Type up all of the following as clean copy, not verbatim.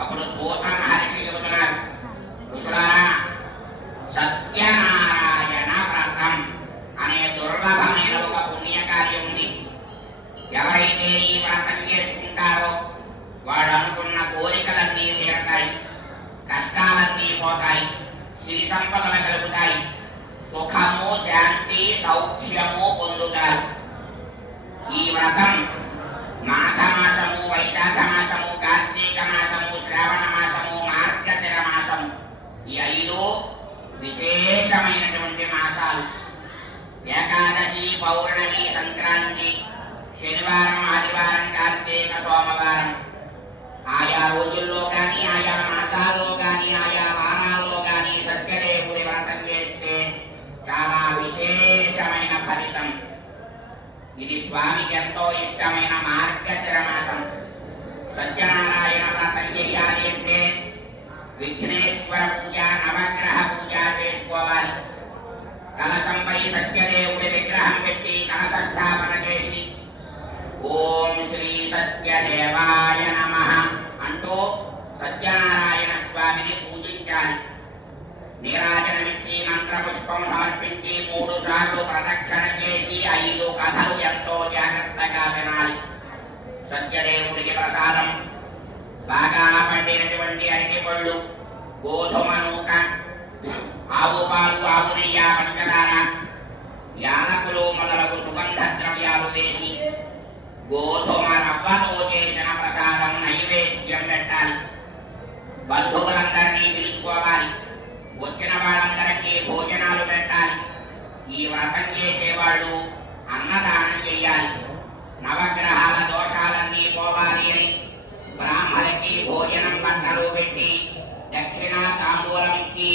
అప్పుడు సూత మహర్షి చెబుతున్నారు, ఋషులారా, సత్యనారాయణ వ్రతం అనే దుర్లభమైన ఒక పుణ్యకార్యం ఉంది. ఎవరైతే ఈ వ్రతం చేసుకుంటారో వాడు అనుకున్న కోరికలన్నీ తీరతాయి, కష్టాలన్నీ పోతాయి, సిరి సంపదలు కలుగుతాయి, సుఖము శాంతి సౌఖ్యము పొందుతారు. ఈ వ్రతం మాఘమాసము, వైశాఖ మాసము, కార్తీక మాసము, శ్రావణ మాసము, మార్గశిర మాసము, ఈ 5 విశేషమైనటువంటి మాసాలు. ఏకాదశి, పౌర్ణమి, సంక్రాంతి, శనివారం, ఆదివారం, కార్తీక సోమవారం, ఆయా రోజుల్లో కానీ ఆయా మాసాల్లో కానీ ఆయా వారాల్లో కానీ సత్యదేవుడి వ్రతం చేస్తే చాలా విశేషమైన ఫలితం. ఇది స్వామికి ఎంతో ఇష్టమైన మార్గశిర మాసం. సత్యనారాయణ వ్రతం చేయాలి అంటే విఘ్నేశ్వర పూజ, నవగ్రహ పూజ చేసుకోవాలి. కలశంపై సత్యదేవుడి విగ్రహం పెట్టి కలశ స్థాపన చేసి ఓం శ్రీ సత్యదేవాయ నమః అంటూ సత్యనారాయణ స్వామిని పూజించాలి. నీరాజనమిచ్చి మంత్రపుష్పం సమర్పించి 3 సార్లు ప్రదక్షిణ చేసి 5 కథలు ఎంతో జాగ్రత్తగా వినాలి. సత్యదేవుడికి ప్రసాదం బాగా పండినటువంటి అరటిపళ్ళు, గోధుమ నూక, ఆవు పాలు, ఆవు నెయ్యి, పంచదార, యాలకులు మొదలగు సుగంధ ద్రవ్యాలు వేసి గోధుమ రవ్వతో చేసిన ప్రసాదం నైవేద్యం పెట్టాలి. బంధువులందరినీ పిలుచుకోవాలి. వచ్చిన వాళ్ళందరికీ భోజనాలు పెట్టాలి. ఈ వ్రతం చేసేవాళ్ళు అన్నదానం చెయ్యాలి. నవగ్రహాల దోషాలన్నీ పోవాలి అని బ్రాహ్మణులకి భోజనం బట్టలు పెట్టి దక్షిణ తాంబూలం ఇచ్చి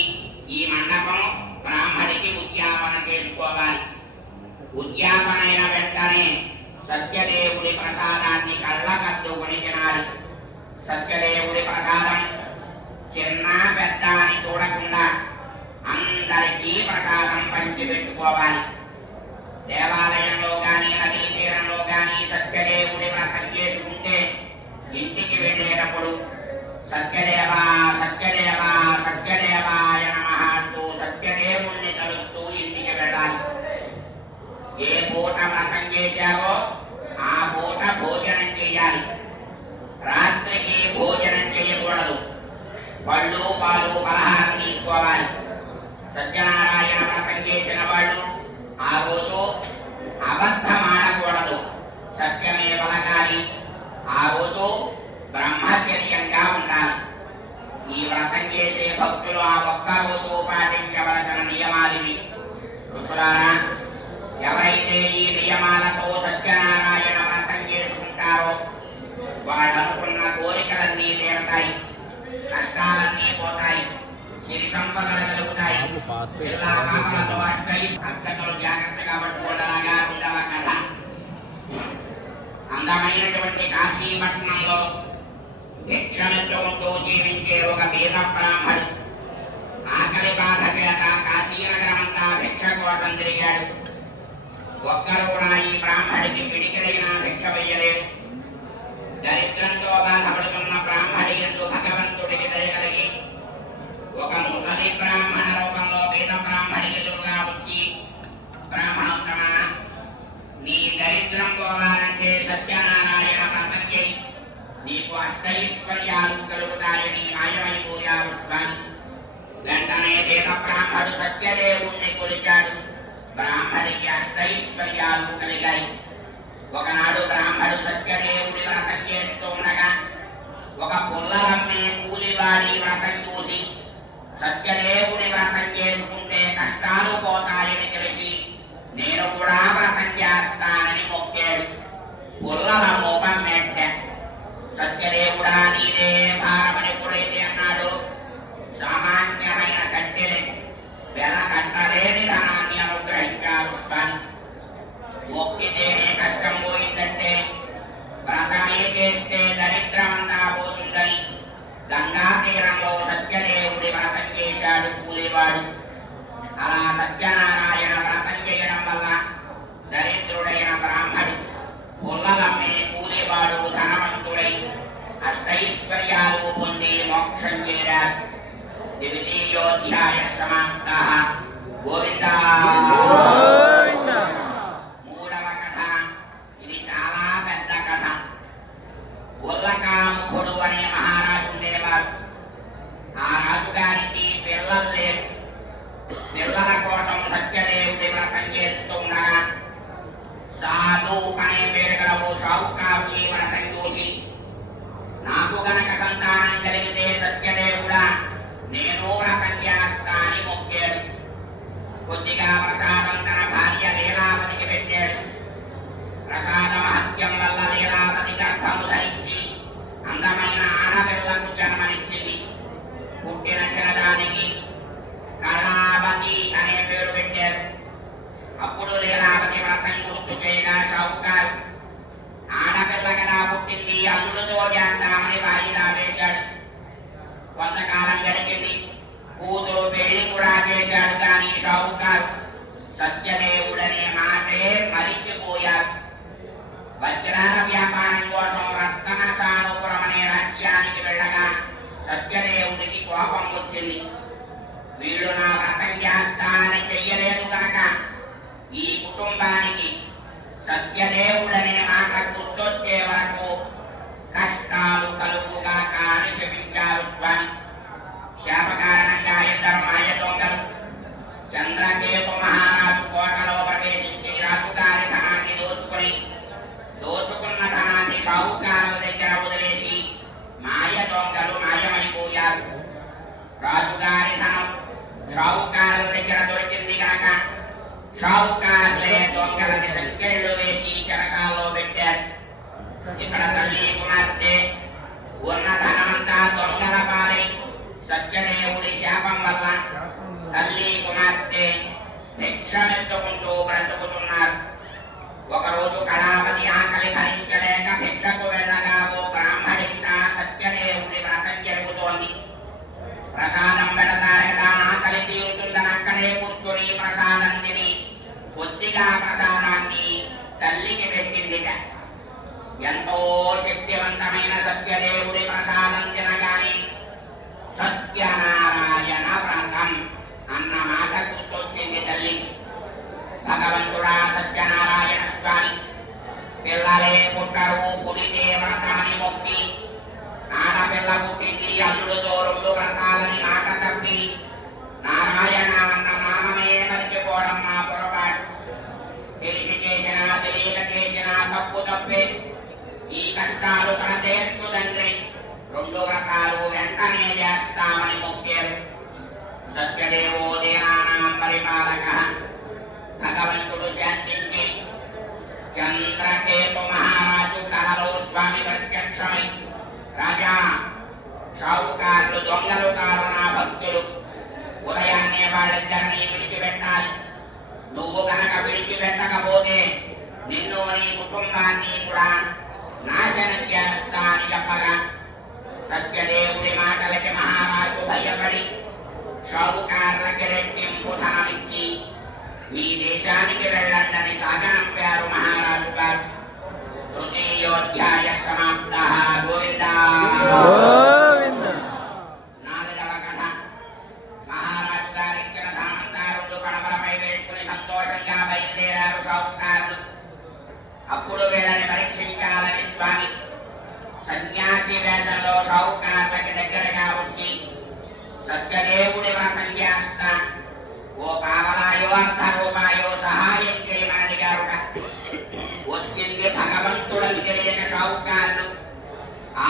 ఈ మండపం బ్రాహ్మడికి ఉద్యాపన చేసుకోవాలి. ఉద్యాపన అయిన వెంటనే సత్యదేవుడి ప్రసాదాన్ని కళ్ళకద్దుకొని తినాలి. సత్యదేవుడి ప్రసాదం చిన్న పెద్ద అని చూడకుండా అందరికీ ప్రసాదం పంచిపెట్టుకోవాలి. దేవాలయంలో కానీ నదీ తీరంలో కానీ సత్యదేవుడి వ్రతం చేసుకుంటే ఇంటికి వెళ్ళేటప్పుడు సత్యదేవా సత్యదేవా సత్యదేవాయ నమః అంటూ సత్యదేవుణ్ణి కలుస్తూ ఇంటికి వెళ్ళాలి. ఏ పూట వ్రతం చేశారో ఆ పూట భోజనం చేయాలి. రాత్రికి భోజనం చేయకూడదు. పళ్ళు, పాలు, పలహారం తీసుకోవాలి. సత్యనారాయణ వ్రతం చేసిన వాళ్ళు ఆ రోజు అబద్ధమాడకూడదు, సత్యమే పలకాలి. ఆ రోజు బ్రహ్మచర్యంగా ఉండాలి. ఈ వ్రతం చేసే భక్తులు ఆ ఒక్క రోజు పాటించవలసిన నియమాలివి. ఋషులారా, ఎవరైతే ఈ నియమాలతో సత్యనారాయణ వ్రతం చేసుకుంటారో వాళ్ళు అనుకున్న కోరికలన్నీ తీరతాయి, కష్టాలన్నీ పోతాయి, సిరి సంపదలు కలుగుతాయి. పిల్లా పాపలతో అక్షతలు జాగ్రత్తగా పట్టుకోవడలాగా ఉండవ కథ. అందమైనటువంటి కాశీపట్నంలో భిక్షమెత్తుకుంటూ జీవించే ఒక పేద బ్రాహ్మడు ఆకలి బాధ చేత కాశీనగరమంతా భిక్ష కోసం తిరిగాడు. ఒక్కరు కూడా ఈ బ్రాహ్మడికి పిడికిలైన భిక్ష వెయ్యలేదు. దరిద్రంతో బాధపడుతున్న బ్రాహ్మడి యందు భగవంతుడికి దయ కలిగి ఒక ముసలి బ్రాహ్మణ రూపంలో పేద బ్రాహ్మడి ఎదురుగా వచ్చి, బ్రాహ్మణోత్తమా, నీ దరిద్రం పోవాలంటే సత్యనారాయణ వ్రతం చేయి, నీకు అష్టైశ్వర్యాలు కలుగుతాయని మాయమైపోయారు స్వామి. వెంటనే పేద బ్రాహ్మడు సత్యదేవుణ్ణి కొలిచాడు. బ్రాహ్మడికి అష్టైశ్వర్యాలు కలిగాయి. ఒకనాడు బ్రాహ్మడు సత్యదేవుడి వ్రతం చేస్తూ ఉండగా ఒక పుల్లలమ్మే కూలివాడి వ్రతం చూసి సత్యదేవుడి వ్రతం చేసుకుంటే కష్టాలు పోతాయని తెలిసి నేను కూడా వ్రతం చేస్తానని మొక్కాడు. పుల్లల మోపం మెట్ట. సత్యదేవుడా, నీదే భారమని ఎప్పుడైతే అన్నాడు, సామాన్యమైన కట్టెలే వెల కట్టలేని ధనాన్ని అనుగ్రహించారు స్వామి. మొక్కితేనే కష్టం పోయిందంటే వ్రతమే చేస్తే దరిద్రమంతా పోతుందని గంగా తీరంలో సత్యదేవుడి వ్రతం చేశాడు కూలివాడు. అలా సత్యనారాయణ వ్రతం చేయడం వల్ల దరిద్రుడైన బ్రాహ్మడు పుల్లలమ్మే కూలివాడు ధనవంతుడై అష్టైశ్వర్యాలు పొంది మోక్షం చేరారు. ద్వితీయోధ్యాయ సమాప్తః. గోవింద. మూడవ కథ. ఇది చాలా పెద్ద కథ. ఉల్లకాముఖుడు అనే మహారాజు ఉండేవారు. ఆ రాజుగారికి పిల్లలు లేరు. పిల్లల కోసం సత్యదేవుడి వ్రతం చేస్తూ ఉండగా సాధు అనే పేరు గల ఓ షావుకారు ఈ వ్రతం చూసి, నాకు గనక సంతానం కలిగితే సత్యదేవుడా నేను వ్రతం చేస్తా అని మొక్కాడు. కొద్దిగా ప్రసాదం తన భార్య లీలావతికి పెట్టాడు. ప్రసాద మహత్యం వల్ల లీలావతి గర్భము ధరించి అందమైన ఆడపిల్లకు జన్మనిచ్చింది. పుట్టిన చిన్నదానికి కళావతి అనే పేరు పెట్టారు. అప్పుడు లీలావతి వ్రతం గుర్తు చేయగా షావుకారు ఆడపిల్ల కదా పుట్టింది, అల్లుడితో చేద్దామని వాయిదా వేశాడు. కొంతకాలం గడిచింది. కూతురు పెళ్లి కూడా చేశాడు. కానీ షావుకారు సత్యదేవుడనే మాటే మరిచిపోయారు. వజ్రాల వ్యాపారం కోసం రత్నసానుపురం అనే రాజ్యానికి వెళ్ళగా సత్యదేవుడికి కోపం వచ్చింది. వీళ్ళు నా వ్రతం చేస్తానని చెయ్యలేదు కనుక ఈ కుటుంబానికి సత్యదేవుడనే మాట గుర్తొచ్చే వరకు కష్టాలు కలుగుగాక అని శపించారు స్వామి. శాప కారణంగా ఇద్దరు మాయ దొంగలు చంద్రకేతు మహారాజు కోటలో ప్రవేశించి రాజుగారి ధనాన్ని దోచుకున్న ధనాన్ని షావుకారుల దగ్గర వదిలేసి మాయ దొంగలు మాయమైపోయారు. రాజుగారి ధనం షావుకారుల దగ్గర దొరికింది కనుక షావుకారులే దొంగలని సంకెళ్ళు వేసి చెరసాల్లో పెట్టారు. ఇక్కడ తల్లి కుమార్తె ఉన్న ధనమంతా దొంగల పాలై సత్యదేవుడి శాపం వల్ల తల్లి కుమార్తె భిక్షమెత్తుకుంటూ బ్రతుకుతున్నారు. ఒకరోజు కళావతి ఆకలి భరించలేక భిక్షకు వెళ్ళగా ఓ బ్రాహ్మణింట సత్యదేవుడి వ్రతం జరుగుతోంది. ప్రసాదం పెడతారు కదా, ఆకలి తీరుతుందని అక్కడే కూర్చుని ప్రసాదం తిని కొద్దిగా ప్రసాదాన్ని తల్లికి పెట్టిందిట. ఎంతో శక్తివంతమైన సత్యదేవుడి ప్రసాదం తినగానే సత్యనారాయణ వ్రతం అన్న మాట గుర్తొచ్చింది తల్లి. భగవంతుడా సత్యనారాయణ స్వామి పిల్లలే పుట్టరు, పుడితే వ్రతమని మొక్కి ఆడపిల్ల పుట్టింది, అల్లుడితో 2 వ్రతాలని మాట తప్పి నారాయణ అన్న నామమే మర్చిపోవడం మా పొరపాటు. తెలిసి చేసినా తెలియక చేసినా తప్పు తప్పే. ఈ కష్టాలు కడతీర్చు తండ్రి, 2 వ్రతాలు వెంటనే చేస్తామని మొక్కారు. సత్యదేవో దేనానాం పరిపాలక. భగవంతుడు శాంతించి చంద్రకేతు మహారాజు కలలో స్వామి ప్రత్యక్షమై, రాజా షావుకారులు దొంగలు కారు నా భక్తులు, ఉదయాన్నే వాళ్ళిద్దరినీ విడిచిపెట్టాలి. నువ్వు కనుక విడిచిపెట్టకపోతే నిన్ను నీ కుటుంబాన్ని కూడా నాశనం చేస్తా అని చెప్పగా సత్యదేవుడి మాటలకి మహారాజు భయపడి షావుకారులకి రెట్టింపు ధనమిచ్చి మీ దేశానికి వెళ్ళండని సాగనంపారు మహారాజు గారు. తృతీయోధ్యాయ సమాప్తః. గోవింద. నాలుగవ కథ. మహారాజు గారు ఇచ్చిన ధనమంతా 2 కడవలపై వేసుకుని సంతోషంగా బయలుదేరారు షావుకారులు. అప్పుడు వీళ్ళని పరీక్షించాలని స్వామి సన్యాసి వేషంలో షావుకారులకి దగ్గరగా వచ్చి సత్యదేవుడి వ్రతం చేస్తా, ఓ పావలాయో 1/2 రూపాయో సహాయం చేయమని అడిగారుట. వచ్చింది భగవంతుడని తెలియక షావుకారులు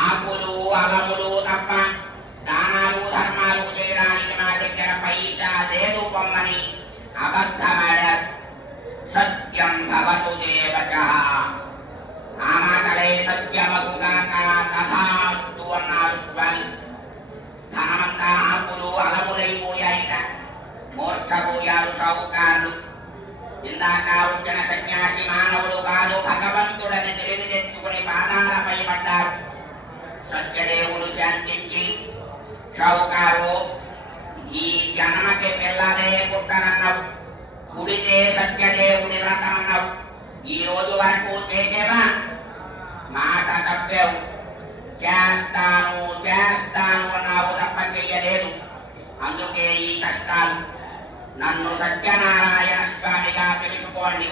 ఆకులు అలములు తప్ప దానాలు ధర్మాలు చేయడానికి మా దగ్గర పైసా లేదు పొమ్మని అబద్ధమాడారు. సత్యం భవతు దేవచః. ఆ మాటలే సత్యమగుగాక తథాస్తు అన్నారు స్వామి. ధనమంతా ఆకులు అలములైపోయాయిట. మూర్ఛపోయారు షావుకారులు. ఇందాక వచ్చిన సన్యాసి మానవుడు కాదు, భగవంతుడని తెలివి తెచ్చుకుని పాదాలపై పడ్డారు. సత్యదేవుడు శాంతించి, షావుకారు ఈ జన్మకి పిల్లలే పుట్టనన్నావు, పుడితే సత్యదేవుడి వ్రతమన్నావు, ఈ రోజు వరకు చేసేవా? మాట తప్పావు. చేస్తాను చేస్తాను అన్నావు కష్టాలు. నన్ను సత్యనారాయణ స్వామిగా తెలుసుకోండి.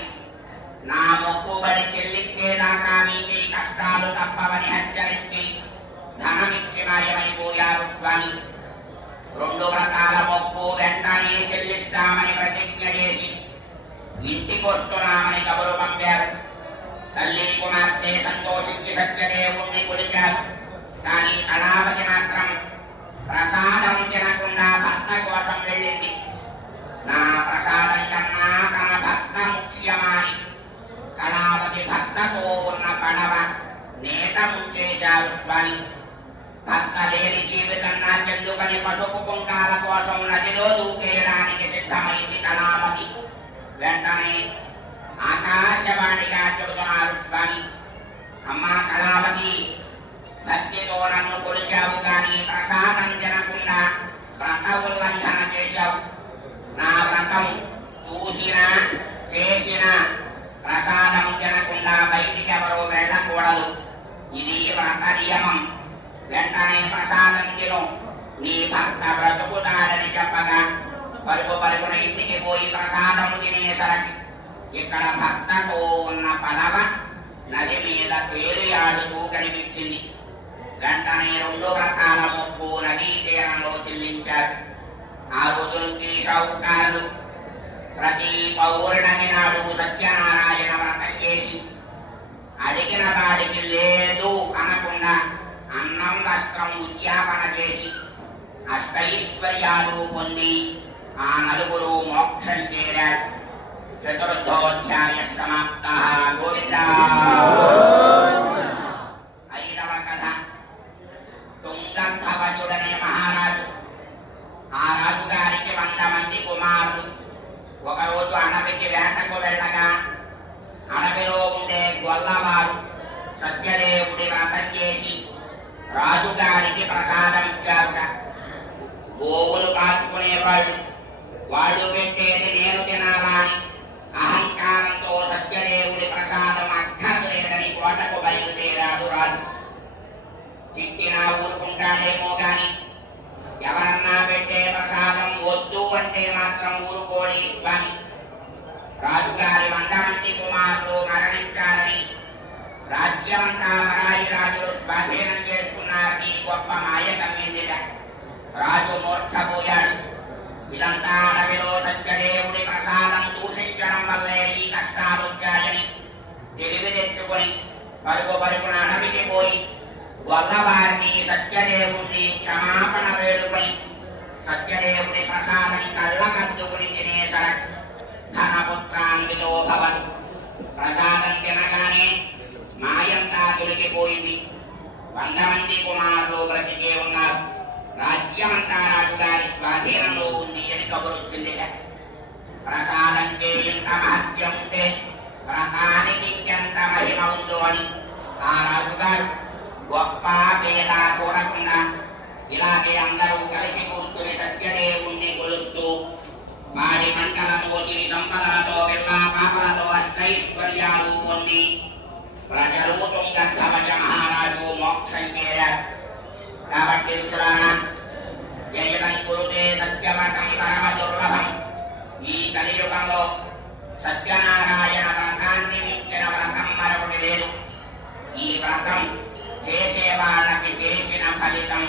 నా మొక్కుబడి చెల్లించేదాకా మీకు ఈ కష్టాలు తప్పవని హెచ్చరించి ధనమిచ్చి మాయమైపోయారు స్వామి. 2 వ్రతాల మొక్కు వెంటనే చెల్లిస్తామని ప్రతిజ్ఞ చేసి ఇంటికొస్తున్నామని కబురు పంపారు. తల్లి కుమార్తె సంతోషించి సత్యదేవుణ్ణి కొలిచారు. కానీ కళావతి మాత్రం ప్రసాదం తినకుండా భర్త కోసం వెళ్ళింది. నా ప్రసాదం కన్నా తన భర్త ముఖ్యమాని కళావతి భర్తతో ఉన్న పడవ నేత ముంచేశారు స్వామి. భర్త లేని జీవితం నాకెందుకని పసుపు కుంకాల కోసం నదిలో దూకేయడానికి సిద్ధమైంది కళావతి. వెంటనే ఆకాశవాణిగా చెబుతున్నారు స్వామి, అమ్మా కళావతి, భక్తితో నన్ను కొలిచావు కానీ ప్రసాదం తినకుండా వ్రత ఉల్లంఘన చేశావు. నా వ్రతం చూసినా చేసినా ప్రసాదం తినకుండా బయటికి ఎవరూ వెళ్ళకూడదు. ఇది వ్రత నియమం. వెంటనే ప్రసాదం తిను, నీ భర్త బ్రతుకుతాడని చెప్పగా పరుగున ఇంటికి పోయి ప్రసాదం తినేసరికి ఇక్కడ భర్తతో ఉన్న పడవ నది మీద తేలియాడుతూ కనిపించింది. వెంటనే 2 వ్రతాల మొక్కు నదీ తీరంలో చెల్లించారు. ఆ రోజు నుంచి షావుకారులు ప్రతి పౌర్ణమి నాడు సత్యనారాయణ వ్రతం చేసి అడిగిన వాడికి లేదు అనకుండా అన్నం వస్త్రం ఉద్యాపన చేసి అష్టైశ్వర్యాలు పొంది ఆ 4 మోక్షం చేరారు. చతుర్థోధ్యాయ సమాప్త. గోవింద. 5వ కథ. తుంగధ్వజుడనే మహారాజు. ఆ రాజుగారికి 100 మంది కుమారులు. ఒకరోజు అడవికి వేటకు వెళ్ళగా అడవిలో ఉండే గొల్లవారు సత్యదేవుడి వ్రతం చేసి రాజుగారికి ప్రసాదం ఇచ్చారుట. గోవులు కాచుకునేవాళ్ళు, వాళ్ళు పెట్టేది నేను తినాలా అని అహంకారంతో సత్యదేవుడి ప్రసాదం అక్కర్లేదని కోటకు బయలుదేరాడు రాజు. తిట్టినా ఊరుకుంటాడేమో గాని ఎవరన్నా పెట్టే ప్రసాదం వద్దు అంటే మాత్రం ఊరుకోడి స్వామి. రాజుగారి 100 మంది కుమారులు మరణించారని రాజ్యమంతా మరాయి రాజులు స్వాధీనం చేసుకున్నారని గొప్ప మాయ కమ్మిందిట. రాజు మూర్ఛపోయాడు. ఇదంతా అడవిలో సత్యదేవుడి ప్రసాదం దూషించడం వల్లే ఈ కష్టాలు వచ్చాయని తెలివి తెచ్చుకొని పరుగున అడవికి పోయి గొల్లవారిని సత్యదేవుణ్ణి క్షమాపణ వేడుకొని సత్యదేవుడి ప్రసాదం కళ్ళకద్దుకుని తినేసర ధనపుత్రాన్వితో భవన్. ప్రసాదం తినగానే మాయంతా తొలగిపోయింది. 100 మంది కుమారులు బ్రతికే ఉన్నారు. రాజ్యమంతా రాజుగారి స్వాధీనంలో ఉంది అని కబురొచ్చిందిట. ప్రసాదంకే ఇంత మహత్యం ఉంటే వ్రతానికి ఇంకెంత మహిమ ఉందో అని ఆ రాజుగారు గొప్ప పేద చూడకుండా ఇలాగే అందరూ కలిసి కూర్చుని సత్యదేవుణ్ణి కొలుస్తూ వారి మంటలతో సిరి సంపదలతో పిల్ల పాపలతో అష్టైశ్వర్యాలు పొంది ప్రజలు తుంగధ్వజ మహారాజు మోక్షం చేరారు. కాబట్టి ఋషులారా, జయతం కురుతే సత్యవ్రతం పరమ దుర్లభం. ఈ కలియుగంలో సత్యనారాయణ వ్రతాన్ని మించిన వ్రతం మరొకటి లేదు. ఈ వ్రతం చేసే వాళ్ళకి చేసిన ఫలితం,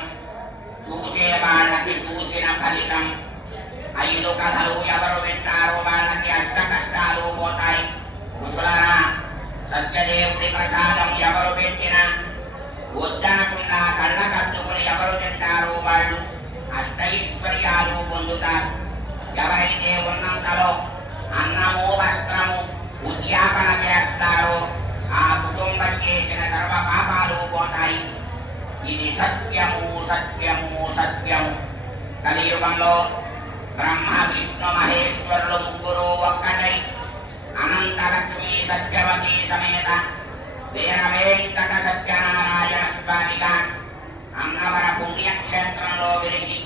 చూసే వాళ్ళకి చూసిన ఫలితం. 5 కథలు ఎవరు వింటారో వాళ్ళకి అష్ట కష్టాలు పోతాయి. ఋషులారా, సత్యదేవుడి ప్రసాదం ఎవరు పెట్టినా వద్దనకుండా కళ్ళ కట్టుకుని ఎవరు తింటారో వాళ్ళు అష్టైశ్వర్యాలు పొందుతారు. ఎవరైతే ఉన్నంతలో అన్నము వస్త్రము ఉద్యాపన చేస్తారో ఆ కుటుంబం చేసిన సర్వ పాపాలు పోతాయి. ఇది సత్యము సత్యము సత్యము. కలియుగంలో బ్రహ్మ విష్ణు మహేశ్వరులు ముగ్గురు ఒక్కటై అనంతలక్ష్మి సత్యవతి సమేత వీర వెంకట సత్యనారాయణ స్వామిగా అన్నవర పుణ్యక్షేత్రంలో వెలిసి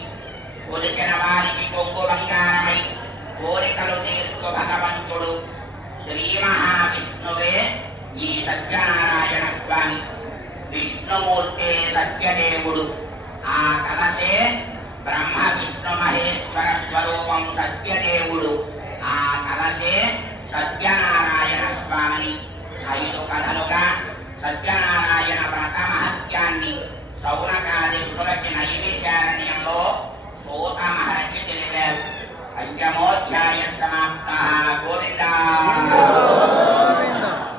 కొలిచిన వారికి కొంగు బంగారమై కోరికలు తీర్చు భగవంతుడు శ్రీ మహావిష్ణువే ఈ సత్యనారాయణ స్వామి. విష్ణుమూర్తే సత్యదేవుడు. ఆ కలసే బ్రహ్మ విష్ణు మహేశ్వర స్వరూపం సత్యదేవుడు. ఆ కలశే సత్యనారాయణ స్వామిని 5 కథలుగా సత్యనారాయణ వ్రత మహత్యాన్ని సౌనకాది ఋషులకి నైమిషారణ్యంలో సూత మహర్షి తెలిపారు. పంచమోధ్యాయ సమాప్త. గోవిందా.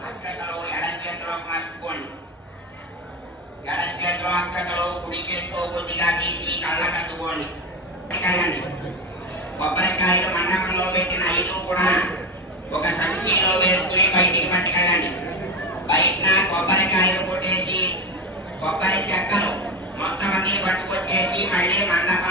అక్షతలు ఎడం చేతిలోకి మార్చుకోండి. ఎడం చేతిలో అక్షతలు కుడి చేతితో కొద్దిగా తీసి కళ్ళకద్దుకోండి. కదండి కొబ్బరికాయలు మండపంలో పెట్టిన 5 కూడా ఒక సంచిలో వేసుకుని బయటికి పట్టుకెళ్ళండి. బయట కొబ్బరికాయలు కొట్టేసి కొబ్బరి చెక్కలు మొత్తం అన్ని పట్టుకొచ్చేసి మళ్ళీ మండపం